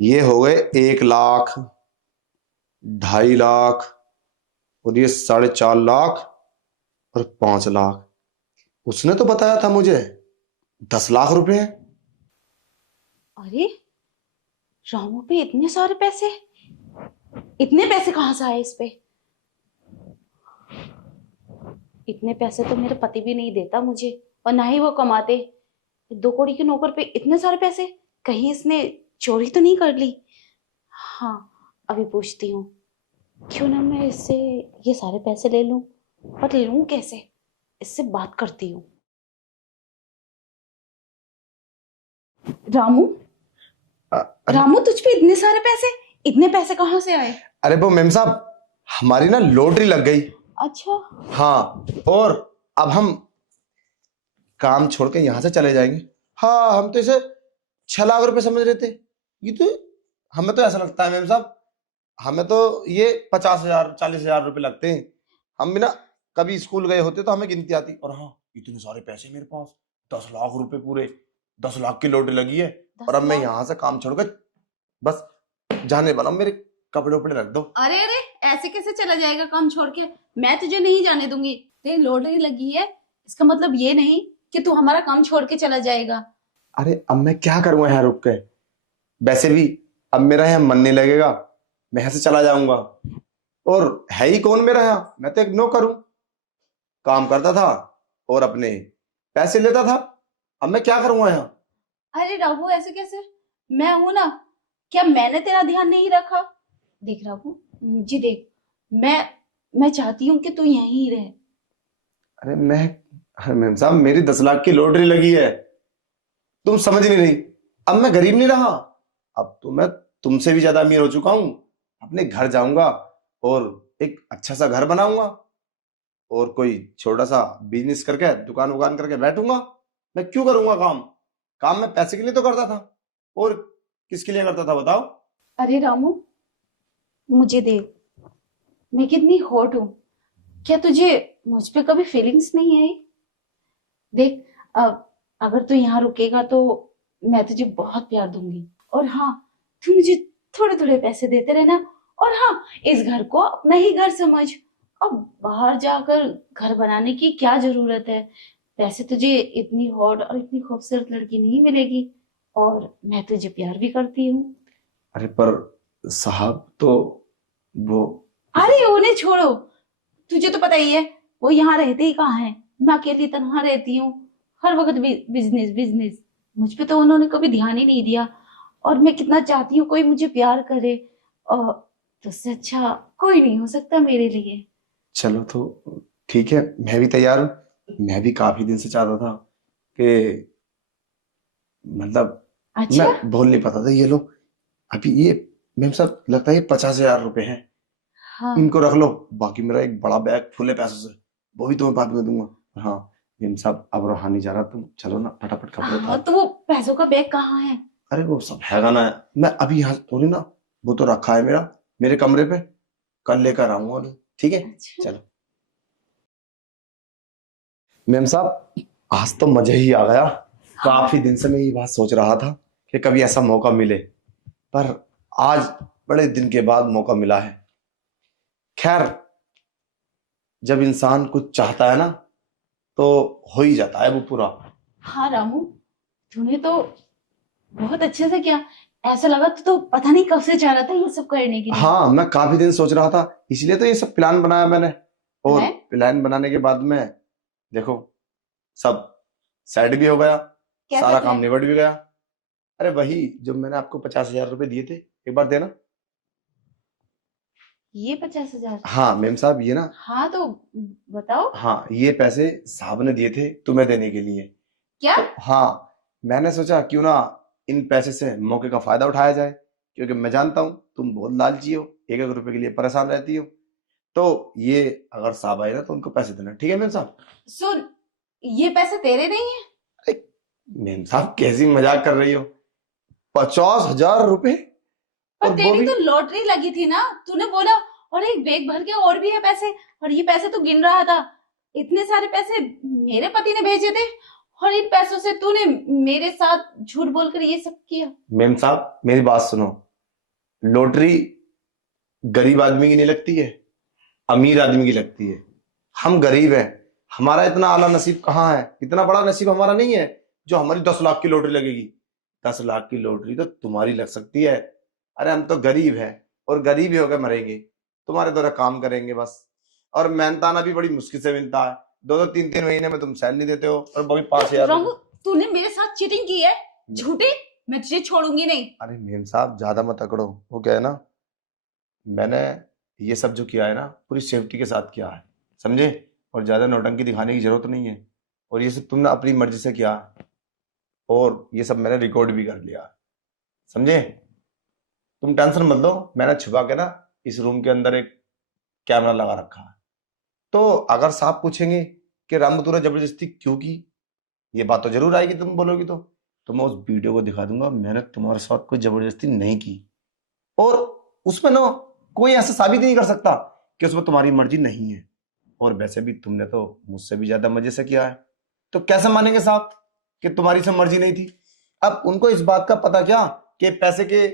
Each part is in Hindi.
ये हो गए 1 लाख, 2.5 लाख, और ये 4.5 लाख, और 5 लाख। उसने तो बताया था मुझे 10 लाख रुपए। अरे, रामू पे इतने सारे पैसे, इतने पैसे कहाँ से आए इस पे? इतने पैसे तो मेरा पति भी नहीं देता मुझे, और ना ही वो कमाते। 2 कौड़ी के नौकर पे इतने सारे पैसे, कहीं इसने चोरी तो नहीं कर ली? हाँ, अभी पूछती हूँ। क्यों ना मैं इससे ये सारे पैसे ले लूं, पर लूं कैसे? इससे बात करती हूँ। रामू, अरे रामू, तुझ पे इतने सारे पैसे, इतने पैसे कहाँ से आए? अरे वो मेम साहब, हमारी ना लॉटरी लग गई। अच्छा। हाँ, और अब हम काम छोड़ के यहाँ से चले जाएंगे। हाँ, हम तो इसे 6 लाख रुपए समझ रहे थे। ये तो हमें तो ऐसा लगता है मेम साहब, हमें तो ये 50,000 40,000 रुपए लगते हैं। हम भी ना कभी स्कूल गए होते तो हमें गिनती आती। और हाँ, इतने सारे पैसे मेरे पास, 10 लाख रुपए पूरे, 10 लाख की लॉटरी लगी है। और दस अब मैं लाख यहाँ से काम छोड़कर बस जाने वाला हूँ। मेरे कपड़े उपड़े रख दो। अरे अरे, ऐसे कैसे चला जाएगा काम छोड़ के? मैं तुझे नहीं जाने दूंगी। तेरी लॉटरी लगी है, इसका मतलब ये नहीं कि तू हमारा काम छोड़ के चला जाएगा। अरे अब मैं क्या करूंगा यहाँ रुक के? वैसे भी अब मेरा यहाँ मन नहीं लगेगा, मैं यहाँ से चला जाऊंगा। और है ही कौन मेरा यहाँ? मैं तो एक नौकर हूं, काम करता था और अपने पैसे लेता था। अब मैं क्या करूंगा यहाँ? अरे राघु, ऐसे कैसे? मैं हूं ना, क्या मैंने तेरा ध्यान नहीं रखा? देख राघु, मुझे देख। मैं मैं चाहती हूँ कि तू यहीं रहे। अरे अरे मैम साहब, मेरी 10 लाख की लॉटरी लगी है, तुम समझ नहीं रही। अब मैं गरीब नहीं रहा, अब तो मैं तुमसे भी ज्यादा अमीर हो चुका हूं। अपने घर जाऊंगा और एक अच्छा सा घर बनाऊंगा, और कोई छोटा सा बिजनेस करके दुकान वुकान करके बैठूंगा। मैं क्यों करूंगा काम? काम मैं पैसे के लिए तो करता था, और किसके लिए करता था बताओ? अरे रामू, मुझे देख, मैं कितनी हॉट हूँ। क्या तुझे मुझ पे कभी फीलिंग्स नहीं आई? देख, अब अगर तू यहाँ रुकेगा तो मैं तुझे बहुत प्यार दूंगी। और हाँ, तू मुझे थोड़े थोड़े पैसे देते रहना। और हाँ, इस घर को अपना ही घर समझ। अब बाहर जाकर घर बनाने की क्या जरूरत है? वैसे तुझे इतनी हॉट और इतनी खूबसूरत लड़की नहीं मिलेगी, और मैं तुझे प्यार भी करती हूँ। अरे पर साहब, तो वो अरे उन्हें छोड़ो, तुझे तो पता ही है वो यहाँ रहते ही कहाँ है। मैं अकेली तनहा रहती हूँ, हर वक्त बिजनेस बिजनेस। मुझ पे तो उन्होंने कभी ध्यान ही नहीं दिया। और मैं कितना चाहती हूँ कोई मुझे प्यार करे, और तुझसे अच्छा कोई नहीं हो सकता मेरे लिए। चलो तो ठीक है, मैं भी तैयार हूँ। मैं भी काफी दिन से चाहता था कि मतलब मैं अच्छा। बोल नहीं पाता था। ये लो, अभी ये मेम साहब लगता है ये 50,000 रुपए हैं। हाँ इनको रख लो, बाकी मेरा एक बड़ा बैग फुल है पैसों से, वो भी तुम्हें बाद में दूंगा। हाँ मेम साहब, अब रहा नहीं जा रहा, तुम चलो ना, फटाफट कपड़े हाँ, उतारो। तो वो पैसों का बैग कहाँ है? अरे वो सब हैगा ना, मैं अभी यहाँ थोड़ी ना, वो तो रखा है मेरा मेरे कमरे पे, कल लेकर आऊंगा उन्हें, ठीक है? अच्छा। चलो मेम साहब, आज तो मजा ही आ गया। हाँ। काफी दिन से मैं ये बात सोच रहा था कि कभी ऐसा मौका मिले, पर आज बड़े दिन के बाद मौका मिला है। खैर, जब इंसान कुछ चाहता है ना, तो हो ही जाता है वो पूरा। हाँ रामू, तूने तो बहुत अच्छे से किया। ऐसा लगा तो पता नहीं कब से चाह रहा था ये सब करने के लिए। हाँ, मैं काफी दिन सोच रहा था, इसलिए तो ये सब प्लान बनाया मैंने। और है? प्लान बनाने के बाद में देखो, सब सेट भी हो गया, कैसा सारा काम प्लान? निबट भी गया। अरे वही जो मैंने आपको 50,000 रुपए दिए थे, एक बार देना। ये 50,000? हाँ मेम साहब, ये ना, हाँ तो बताओ। हाँ ये पैसे साहब ने दिए थे तुम्हें देने के लिए। क्या? तो हाँ, मैंने सोचा क्यों ना इन पैसे से मौके का फायदा उठाया जाए, क्योंकि मैं जानता हूँ तुम बहुत लालची हो, एक एक रुपए के लिए परेशान रहती हो। तो ये अगर साहब आए ना तो उनको पैसे देना, ठीक है मेम साहब? सुन, ये पैसे तेरे नहीं है। अरे मेम साहब, कैसी मजाक कर रही हो? 50,000 रुपए, पर और वो तेरी भी। तो लॉटरी लगी थी ना, तूने बोला। और एक बैग भर के और भी है पैसे, और ये पैसे तू गिन रहा था। इतने सारे पैसे मेरे पति ने भेजे थे, और इन पैसों से तूने मेरे साथ झूठ बोलकर ये सब किया। मेम साहब मेरी बात सुनो, लॉटरी गरीब आदमी की नहीं लगती है, अमीर आदमी की लगती है। हम गरीब हैं, हमारा इतना आला नसीब कहाँ है, इतना बड़ा नसीब हमारा नहीं है जो हमारी 10 लाख की लॉटरी लगेगी। 10 लाख की लॉटरी तो तुम्हारी लग सकती है। अरे हम तो गरीब हैं और गरीब ही होकर मरेंगे, तुम्हारे द्वारा काम करेंगे बस। और मेहनताना भी बड़ी मुश्किल से मिलता है, 2-2 3-3 महीने में तुम सैलरी देते हो और वो भी 5,000। राहुल, तूने मेरे साथ चीटिंग की है, झूठे। मैं तुझे छोड़ूंगी नहीं। अरे मेम साहब ज्यादा मत अकड़ो, वो क्या है ना, मैंने ये सब जो किया है ना पूरी सेफ्टी के साथ किया है, समझे। और ज्यादा नौटंकी दिखाने की जरूरत नहीं है। और ये सब तुमने अपनी मर्जी से किया और ये सब मैंने रिकॉर्ड भी कर लिया, समझे। तुम टेंशन मत लो, मैंने छुपा के ना इस रूम के अंदर एक कैमरा लगा रखा है। तो अगर साहब पूछेंगे कि रामू तूने जबरदस्ती क्यों की, ये बात तो जरूर आएगी तुम बोलोगी तो मैं उस वीडियो को दिखा दूंगा, मैंने तुम्हारे साथ कोई जबरदस्ती नहीं की। और उसमें ना कोई ऐसा साबित नहीं कर सकता कि उसमें तुम्हारी मर्जी नहीं है। और वैसे भी तुमने तो मुझसे भी ज्यादा मजे से किया है, तो कैसे मानेंगे साहब कि तुम्हारी से मर्जी नहीं थी। अब उनको इस बात का पता क्या कि पैसे के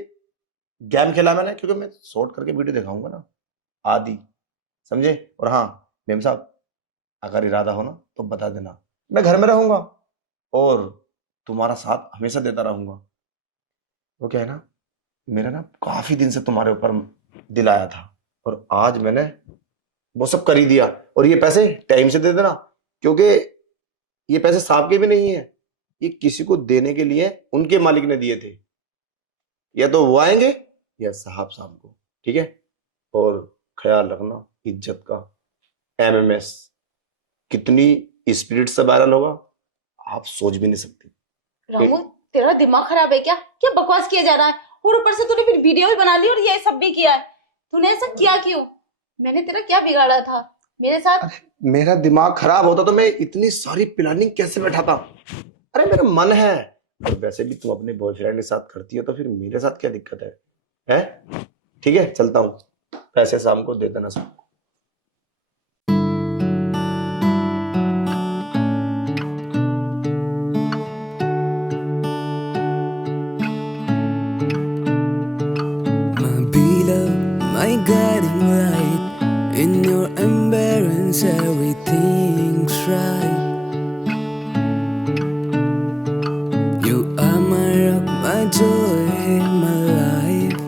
गेम खेला मैंने, क्योंकि मैं शॉर्ट करके वीडियो दिखाऊंगा ना आदि, समझे। और हाँ मेम साहब, अगर इरादा हो ना तो बता देना, मैं घर में रहूंगा और तुम्हारा साथ हमेशा देता रहूंगा। वो क्या है ना, मेरा ना काफी दिन से तुम्हारे ऊपर दिल आया था और आज मैंने वो सब कर ही दिया। और ये पैसे टाइम से दे देना, क्योंकि ये पैसे साहब के भी नहीं है, ये किसी को देने के लिए उनके मालिक ने दिए थे। या तो वो आएंगे या साहब शाम को, ठीक है। और ख्याल रखना इज्जत का, एमएमएस कितनी स्पीड से वायरल होगा आप सोच भी नहीं सकती। राहुल, तेरा दिमाग खराब है क्या? क्या बकवास किया जा रहा है? और ऊपर से तूने फिर वीडियो भी बना ली और ये सब भी किया है। तूने ऐसा किया क्यों? मैंने तेरा क्या बिगाड़ा था मेरे साथ? मेरा दिमाग खराब होता तो मैं इतनी सारी प्लानिंग कैसे बैठाता। अरे मेरा मन है। और वैसे भी तुम अपने बॉयफ्रेंड के साथ करती हो तो फिर मेरे साथ क्या दिक्कत है, हैं? ठीक है चलता हूँ, पैसे शाम को दे देना सबको। My beloved, my guiding light. In your embrace, everything's right. You are my rock, my joy, my life.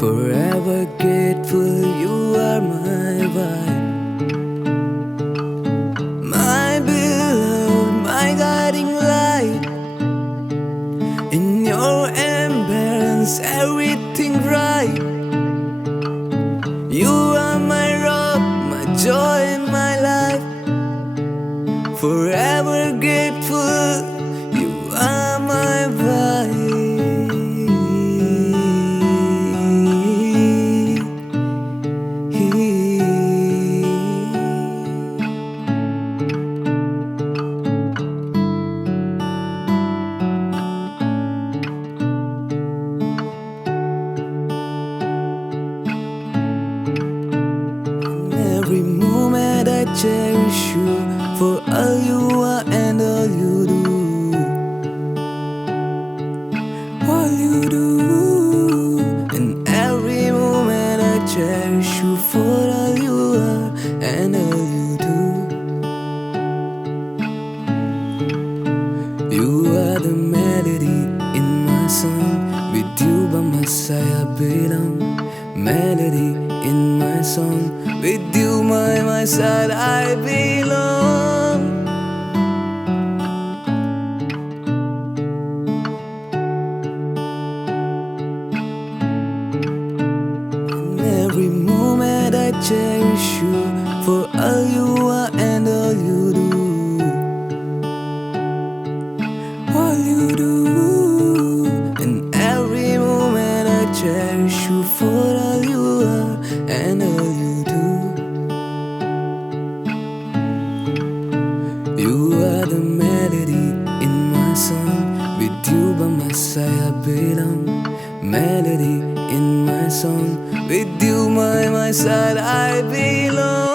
Forever grateful, you are my wife. My beloved, my guiding light. In your embrace, everything right. You are my rock, my joy, my life. Forever grateful, you are my wife. Every moment I cherish you for all you are and all you do. All you do. And every moment I cherish you for all you are and all you do. You are the melody in my song. With you by my side I belong. Melody in my song. With you by my side I belong. And every moment I cherish you for all you are and all you do. All you do. And every moment I cherish you for all you are and all you do. You are the melody in my song. With you by my side I belong. Melody in my song. With you by my side I belong.